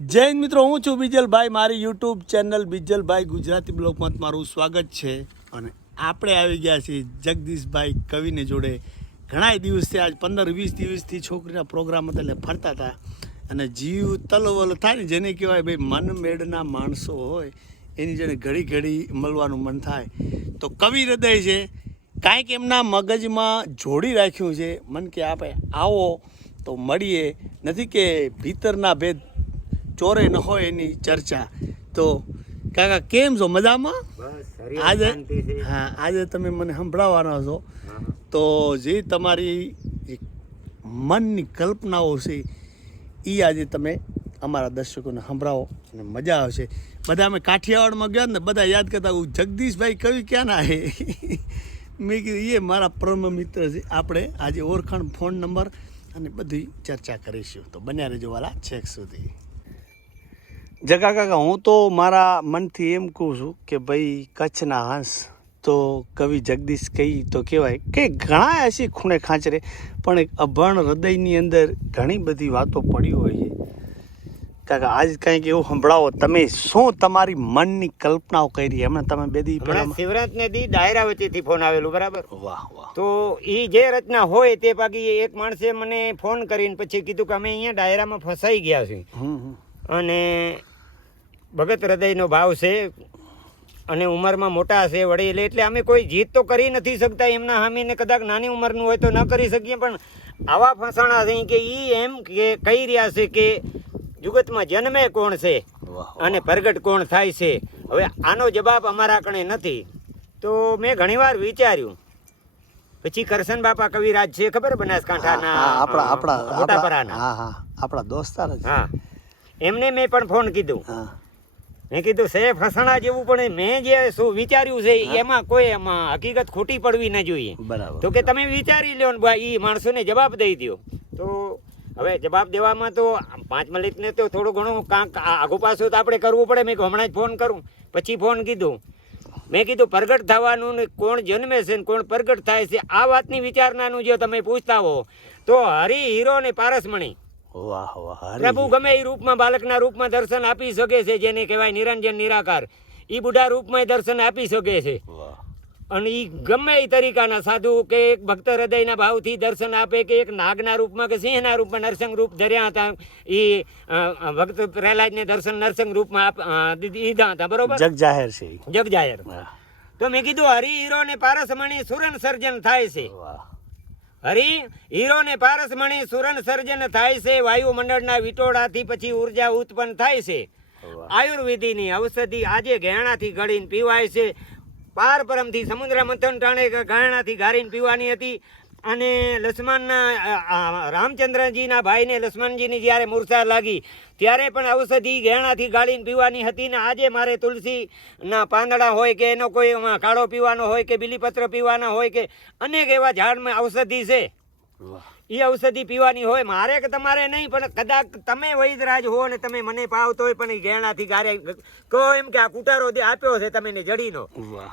હિન્દ મિત્રો, હું છું બીજલભાઈ. મારી યુટ્યુબ ચેનલ બીજલભાઈ ગુજરાતી બ્લોગમાં તમારું સ્વાગત છે. અને આપણે આવી ગયા છીએ જગદીશભાઈ કવિને જોડે. ઘણા દિવસથી આજ પંદર વીસ દિવસથી છોકરીના પ્રોગ્રામ હતા એટલે ફરતા હતા. અને જીવ તલવલ થાય ને, જેને કહેવાય ભાઈ મનમેડના માણસો હોય, એની જેને ઘડી ઘડી મળવાનું મન થાય. તો કવિ હૃદય છે, કાંઈક એમના મગજમાં જોડી રાખ્યું છે. મન કે આપણે આવો. તો મળીએ. નથી કે ભીતરના ભેદ ચોરે ન હોય એની ચર્ચા. તો કાકા કેમ છો? મજામાં? આજે હા આજે તમે મને સંભળાવવાના છો. તો જે તમારી મનની કલ્પનાઓ છે એ આજે તમે અમારા દર્શકોને સંભળાવો અને મજા આવશે. બધા અમે કાઠિયાવાડમાં ગયા ને બધા યાદ કરતા હું જગદીશભાઈ કવિ ક્યાં ના હે? મેં કીધું એ મારા પરમ મિત્ર છે. આપણે આજે ઓળખાણ ફોન નંબર અને બધી ચર્ચા કરીશું. તો બન્યા રહેજો વાલા છેક સુધી. જગા કાકા હું તો મારા મનથી એમ કહું છું કે ભાઈ કચ્છના હંસ તો કવિ જગદીશ કહી તો કહેવાય કે ઘણા એસી ખૂણે ખાંચરે પણ એક અભણ હૃદયની અંદર ઘણી બધી વાતો પડી હોય છે. કાકા આજ કંઈક એવું સંભળાવો તમે શું તમારી મનની કલ્પનાઓ કરી? એમને તમે બે દી હમણાં ને દી ડાયરા વચ્ચેથી ફોન આવેલું બરાબર? વાહ વાહ. તો એ જે રચના હોય તે પાકી એક માણસે મને ફોન કરીને પછી કીધું કે અમે અહીંયા ડાયરામાં ફસાઈ ગયા છીએ. અને ભગત હૃદયનો ભાવ છે અને ઉંમરમાં મોટા છે વડીલ એટલે અમે કોઈ જીત તો કરી નથી શકતા એમના હામીને કદાચ નાની ઉંમરનું હોય તો ન કરી શકીએ પણ આવા ફસાણા છે કે એ એમ કે કહી રહ્યા છે કે જુગતમાં જન્મે કોણ છે અને પ્રગટ કોણ થાય છે. હવે આનો જવાબ અમારા કણે નથી. તો મેં ઘણીવાર વિચાર્યું પછી કરશન બાપા કવિરાજ છે ખબર બનાસકાંઠાના આપણા આપણા આપણા મોટાપરાના. હા હા આપણા દોસ્તાર હા. એમને મેં પણ ફોન કીધું. હા. મેં કીધું સે ફસણા જેવું પણ મેં જે શું વિચાર્યું છે એમાં કોઈ એમાં હકીકત ખોટી પડવી ન જોઈએ. બરાબર. તો કે તમે વિચારી લ્યો ને ભાઈ એ માણસોને જવાબ દઈ દો તો હવે જવાબ દેવામાં તો પાંચ મિનિટને તો થોડું ઘણું કાંક આગો પાછો તો આપણે કરવું પડે. મેં હમણાં જ ફોન કરું. પછી ફોન કીધું. મેં કીધું પ્રગટ થવાનું ને કોણ જન્મે છે ને કોણ પ્રગટ થાય છે આ વાતની વિચારણાનું જો તમે પૂછતા હો તો હરિ હીરો ને પારસમણી. વાહ વાહ પ્રભુ ગમે એ રૂપમાં બાળકના રૂપમાં દર્શન આપી શકે છે જેને કહેવાય નિરંજન નિરાકાર. એ બુઢા રૂપમાં દર્શન આપી શકે છે. અને એ ગમે એ તરીકાના સાધુ કે એક ભક્ત હૃદયના ભાવથી દર્શન આપે કે એક નાગના રૂપમાં કે સિંહના રૂપમાં નરસિંહ રૂપ ધર્યા હતા એ ભક્ત પ્રહલાદને દર્શન નરસિંહ રૂપમાં આપ- દીધા હતા બરોબર? જગ જાહેર છે જગ જાહેર. તો મેં કીધું હરિ હીરો ને પારસમણી સુરન સર્જન થાય છે. વાહ. હરી હીરો ને પારસમણી સુરન સર્જન થાય છે વાયુમંડળના વિટોળાથી પછી ઊર્જા ઉત્પન્ન થાય છે. આયુર્વેદીની ઔષધિ આજે ઘેણાથી ગળીને પીવાય છે. પાર પરમથી સમુદ્ર મંથન ટાણે ઘેણાથી ગારીને પીવાની હતી. અને લક્ષ્મણના રામચંદ્રજીના ભાઈને લક્ષ્મણજીની જ્યારે મૂર્છા લાગી ત્યારે પણ ઔષધિ ઘેણાથી ગાળીને પીવાની હતી ને આજે મારે તુલસીના પાંદડા હોય કે એનો કોઈ કાળો પીવાનો હોય કે બીલીપત્ર પીવાના હોય કે અનેક એવા ઝાડમાં ઔષધિ છે. એ ઔષધિ પીવાની હોય મારે કે તમારે નહીં પણ કદાચ તમે વૈદરાજ હો ને તમે મને પાવતો હોય પણ એ ઘેણાથી ગારે કહો એમ કે આ કુટારો જે આપ્યો છે તમે જડીનો.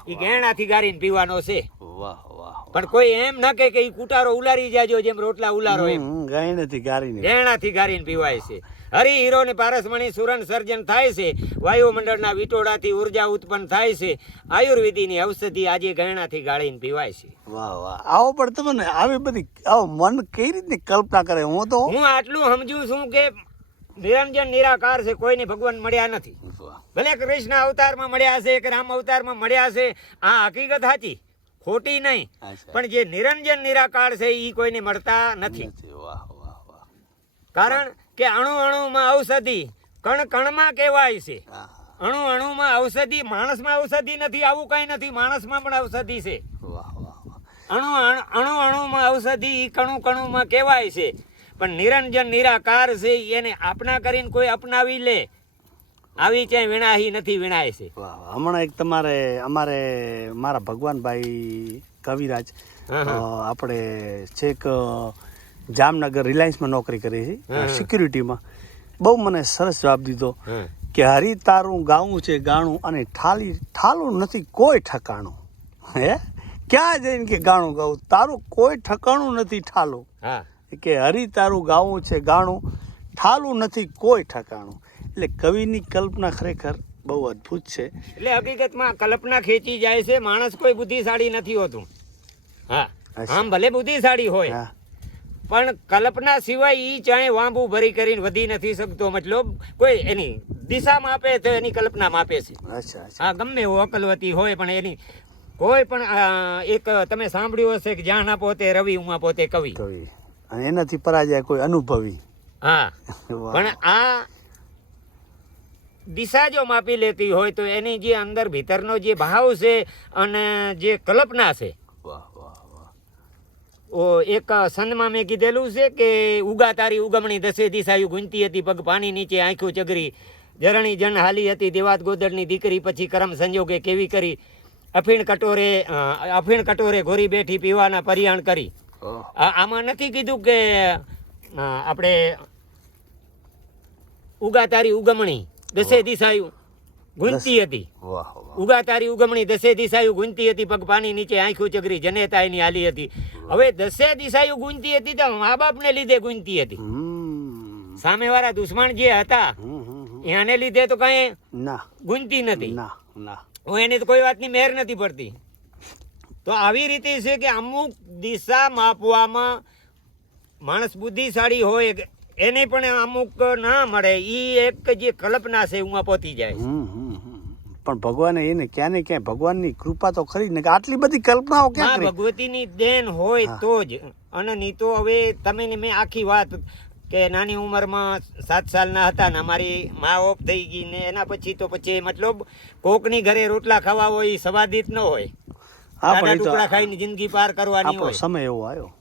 એ ઘેણાથી ગારીને પીવાનો છે. વાહ. પણ કોઈ એમ ન કે એ કુટારો ઉલારી જાજો જેમ રોટલા ઉલારો એમ. હમ, ગાય નથી ગારીને. ગાયણાથી ગારીને પીવાય છે. હરિ હીરો ને પારસમણી સુરન સર્જન થાય છે. વાયુમંડળના વિટોળાથી ઊર્જા ઉત્પન્ન થાય છે. આયુર્વેદીની ઔષધિ આજે ગાયણાથી ગાળીને પીવાય છે. વાહ વાહ. આવો પણ તમને આવી બધી આવો મન કઈ રીતની કલ્પના કરે? હું તો હું આટલું સમજુ છું કે નિરંજન નિરાકાર છે કોઈને ભગવાન મળ્યા નથી. ભલે કૃષ્ણ અવતારમાં મળ્યા છે કે રામ અવતારમાં મળ્યા છે આ હકીકત સાચી? ખોટી નહીં. પણ જે નિરંજન નિરાકાર છે એ કોઈને મળતા નથી. કારણ કે અણુ અણુમાં ઔષધિ કણ કણમાં કહેવાય છે. અણુ અણુમાં ઔષધિ માણસમાં ઔષધિ નથી આવું કંઈ નથી માણસમાં પણ ઔષધિ છે. અણ- અણુ અણુમાં ઔષધિ એ કણુ કણુમાં કહેવાય છે. પણ નિરંજન નિરાકાર છે એને આપના કરીને કોઈ અપનાવી લે. આવી ક્યાંય વિણાહી નથી વિણાય છે. હમણાં એક તમારે અમારે મારા ભગવાનભાઈ કવિરાજ. આપણે છેક જામનગર રિલાયન્સમાં નોકરી કરી છે. સિક્યુરિટીમાં. બહુ મને સરસ જવાબ દીધો કે હરી તારું ગાવું છે ગાણું અને ઠાલી ઠાલું નથી કોઈ ઠકાણું. હે? ક્યાં જઈને કે ગાણું ગાવું? તારું કોઈ ઠકાણું નથી ઠાલું. કે હરી તારું ગાવું છે ગાણું ઠાલું નથી કોઈ ઠકાણું. એટલે કવિની કલ્પના ખરેખર બહુ અદ્ભુત છે. એટલે હકીકતમાં કલ્પના ખેંચી જાય છે માણસ કોઈ બુદ્ધિશાળી નથી હોતું. હા. આમ ભલે બુદ્ધિશાળી હોય હા. પણ કલ્પના સિવાય ઈ ચાહે વાંબુ ભરી કરીને વધી નથી શકતો. મતલબ કોઈ એની દિશા માપે તો એની કલ્પના માપે છે. આ ગમે એવો અકલવતી હોય પણ એની કોઈ પણ એક તમે સાંભળ્યું હશે કે જાણા પોતે રવિ ઉમા પોતે કવિ. કવિ. અને એનાથી પરાજય કોઈ અનુભવી. હા. પણ આ દિશા જો માપી લેતી હોય તો એની જે અંદર ભીતરનો જે ભાવ છે અને જે કલ્પના છે. ઓ એક સંદમાં મેં કીધેલું છે કે ઉગા તારી ઉગમણી દસે દિશાયું ગુંજતી હતી પગ પાણી નીચે આંખું ચગરી. જરણી જણ હાલી હતી દેવાત ગોદડની દીકરી પછી કરમ સંજોગે કેવી કરી. અફીણ કટોરે અફીણ કટોરે ઘોરી બેઠી પીવાના પરિયાણ કરી. આમાં નથી કીધું કે આપણે ઉગા તારી ઉગમણી દસે દિશાયું ગુંજતી હતી. ઉગા તારી ઉગમણી દસે દિશાયું ગુંજતી હતી પગ પાણી નીચે આંખું ચગરી જનેતા એની હાલી હતી. હવે દસે દિશાયું ગુંજતી હતી તો મા બાપને લીધે ગુંજતી હતી. સામેવાળા દુશ્મન જે હતા. એને લીધે તો કઈ ના. ગુંજતી નથી. ના ના. હું એની તો કોઈ વાતની મેર નથી પડતી. તો આવી રીતે છે કે અમુક દિશા માપવામાં માણસ બુદ્ધિશાળી હોય કે એને પણ અમુક ના મળે એ એક જે કલ્પના છે એમાં પહોંચી જાય. પણ ભગવાને એને ક્યાં ને ક્યાંય ભગવાનની કૃપા તો ખરી ને આટલી બધી કલ્પનાઓ ક્યાં ભગવતીની દેન હોય તો જ. અને નહીં તો હવે તમે ને મેં આખી વાત કે નાની ઉંમરમાં સાત સાલના હતા ને અમારી મા ઓફ થઈ ગઈ ને એના પછી તો પછી મતલબ કોકની ઘરે રોટલા ખાવા હોય સ્વાદિત ન હોય. ટુકડા ખાઈને જિંદગી પાર કરવાની હોય. સમય એવો આવ્યો.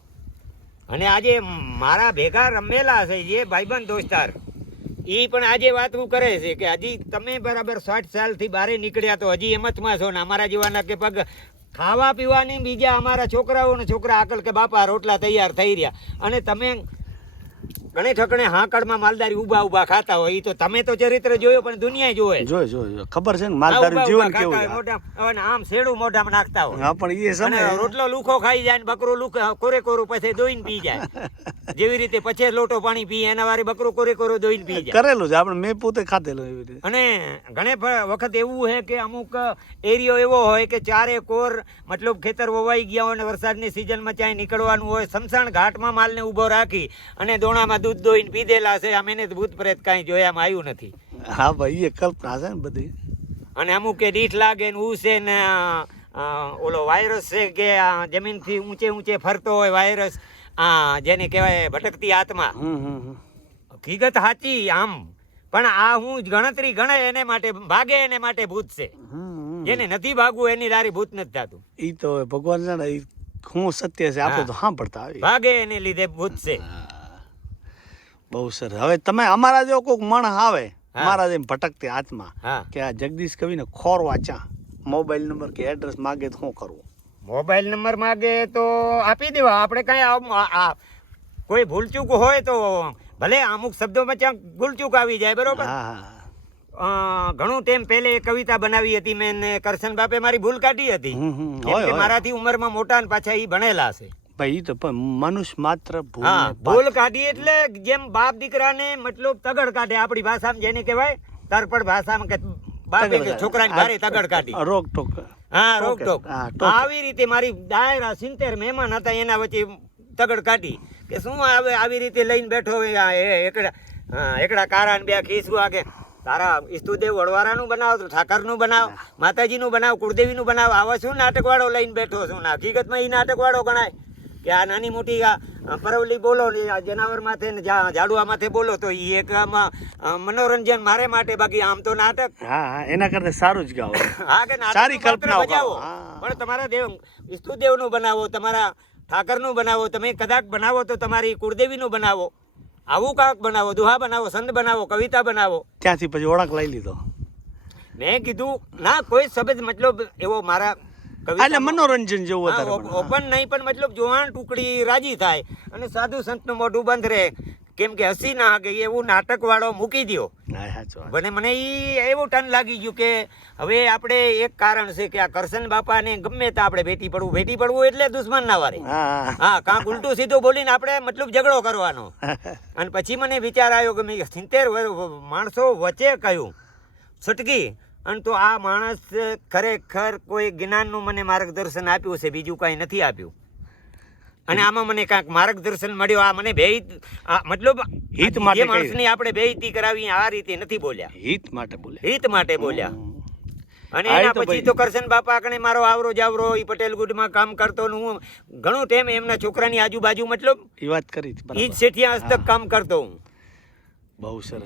અને આજે મારા ભેગા રમેલા છે જે ભાઈબંધ દોસ્તાર એ પણ આજે વાત હું કરે છે કે હજી તમે બરાબર સાઠ સાલથી બહારે નીકળ્યા તો હજી એમતમાં છો ને અમારા જેવાના કે પગ ખાવા પીવાની બીજા અમારા છોકરાઓ ને છોકરા આકલ કે બાપા રોટલા તૈયાર થઈ રહ્યા. અને તમે ઘણે ઠકણે હાંકડમાં માલદારી ઊભા ઊભા ખાતા હોય તો તમે તો ચરિત્ર જોયો પણ દુનિયા જોવે. જોઈ જોઈ. ખબર છે ને માલદારી જીવન કેવું હોય, મોઢા અને આમ શેડું મોઢામાં નાખતા હોય. હા પણ એ સમય રોટલો લુખો ખાઈ જાય ને બકરું લુખો કોરે કોરું પછી દોઈને પી જાય. જેવી રીતે પછી લોટો પાણી પીએ એના વારે બકરું કોરે કોરો દોઈને પી જાય. કરેલું છે આપણે મેં પોતે ખાધેલું એવી રીતે. અને ઘણે વખત એવું છે કે અમુક એરિયો એવો હોય કે ચારે કોર મતલબ ખેતર વવાઈ ગયા હોય અને વરસાદની સિઝનમાં ચાય નીકળવાનું હોય સમસાણ ઘાટમાં માલને ઊભો રાખી અને દોણામાં દૂધ દોઈને પીધેલા છે અમે ને ભૂત પ્રેત કાંઈ જોયામાં આવ્યું નથી. હા ભાઈ એ કલ્પના છે ને બધી. અને અમુક કે દીઠ લાગે ને ઉ છે ને ઓલો વાયરસ છે કે આ જમીનથી ઊંચે ઊંચે ફરતો હોય વાયરસ આ જેને કહેવાય ભટકતી આત્મા. હકીકત સાચી આમ. પણ આ હું જ ગણતરી ગણે એને માટે ભાગે એને માટે ભૂત છે. જેને નથી ભાગવું એની દારી ભૂત નથી થતું. એ તો ભગવાન જાણે હું સત્ય છે આપણે. તો સાંભળતા ભાગે એને લીધે ભૂત છે. બહુ સરસ. હવે તમે અમારા જેવો કોઈક મણ આવે અમારા મારા જેમ ભટકતી આત્મા કે આ જગદીશ કવિને ખોર વાંચા મોબાઈલ નંબર કે એડ્રેસ માગે તો શું કરવું? મોબાઈલ નંબર માગે તો આપી દેવા. આપણે કઈ કોઈ ભૂલચૂક હોય તો ભલે અમુક શબ્દોમાં ક્યાંક ભૂલચૂક આવી જાય બરોબર? ઘણું ટાઈમ પહેલે કવિતા બનાવી હતી મેં કરશન બાપે મારી ભૂલ કાઢી હતી. મારાથી ઉંમરમાં મોટા ને પાછા એ ભણેલા છે ભાઈ તો પણ મનુષ્ય માત્ર ભૂલ ભૂલ કાઢી એટલે જેમ બાપ દીકરાને મતલબ તગડ કાઢે આપણી ભાષામાં જેને કહેવાય તરપડ ભાષામાં કે બાપે કે છોકરાને ભારે તગડ કાઢી. રોક ટોક. હા. રોક ટોક. આવી રીતે મારી દાયરા સિત્તેર મહેમાન હતા એના વચ્ચે તગડ કાઢી. કે શું આવે આવી રીતે લઈને બેઠો આ એ એકડા એકડા કારા બે ખીસું આગે તારા ઈષ્ટદેવ વડવારાનું બનાવ તો ઠાકરનું બનાવ માતાજીનું બનાવ કુળદેવીનું બનાવ આવા શું નાટકવાળો લઈને બેઠો છું? ને હકીકતમાં એ નાટકવાળો ગણાય. કે આ નાની મોટી આ પરવલી બોલો ને આ જનાવર માથે ને ઝાડુઆ માથે બોલો તો એ એક આમાં મનોરંજન મારે માટે બાકી આમ તો નાટક. હા હા એના કરતા સારું જ ગાવ હા કે સારી કલ્પના બજાવો. હા. પણ તમારા દેવ વિષ્ણુદેવનું બનાવો તમારા ઠાકરનું બનાવો તમે કદાચ બનાવો તો તમારી કુળદેવીનું બનાવો. આવું કાંક બનાવો દુહા બનાવો સંત બનાવો કવિતા બનાવો. ત્યાંથી પછી ઓળખ લઈ લીધો. મેં કીધું ના કોઈ શબ્દ મતલબ એવો મારા એટલે મનોરંજન જેવું વધારે. ઓપન નહીં પણ મતલબ જોવાણ ટુકડી રાજી થાય. અને સાધુ સંતનું મોઢું બંધ રહે. કેમ કે હસી ના ગઈ એવું નાટક વાળો મૂકી દ્યો. હા મને ઈ એવું ટન લાગી ગયું કે હવે આપણે એક કારણ છે કે આ કરશન બાપાને ગમે ત્યાં આપણે ભેટી પડવું. ભેટી પડવું એટલે દુશ્મન ના વારે. હા કાંક ઉલટું સીધું બોલીને આપણે મતલબ ઝઘડો કરવાનો. અને પછી મને વિચાર આવ્યો કે મેં સિત્તેર માણસો વચ્ચે કહ્યું છટકી અને તો આ માણસ ખરેખર કોઈ જ્ઞાનનું મને માર્ગદર્શન આપ્યું છે બીજું કાંઈ નથી આપ્યું. અને આમાં મને કાંઈક માર્ગદર્શન મળ્યો. આ મને બે મતલબ હિત માટે માણસની આપણે બેઇઝતી કરાવી આ રીતે નથી બોલ્યા. હિત માટે બોલ્યા હિત માટે બોલ્યા. અને એના પછી તો કરશન બાપા કણે મારો આવરો જાવરો એ પટેલ ગુડમાં કામ કરતો ને હું ઘણો ટાઈમ એમના છોકરાની આજુબાજુ મતલબ એ વાત કરી ઈ જ શેઠિયા હસ્તક કામ કરતો હું. બહુ સરસ.